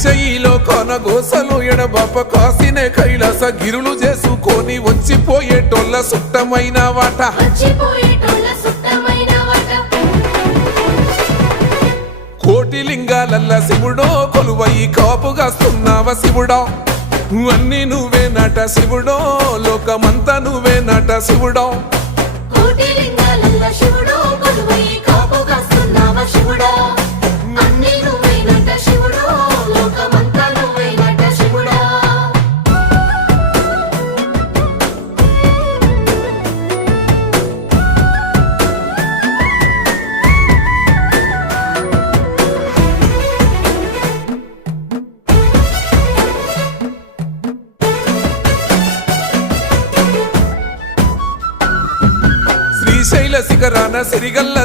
శ్రీశైలో కొనగోసలు ఎడబాప కాసినే కైలాస గిరులు చేసుకొని వచ్చిపోయేటోళ్ళ సుట్టమైన వాట కోటి లింగాలల్ల శివుడో కొలువై కాపుగాస్తున్నావ శివుడా అన్ని నువ్వే నట శివుడో లోకమంతా నువ్వే నట శివుడో శ్రీశైల శిఖరాన సిరిగల్ల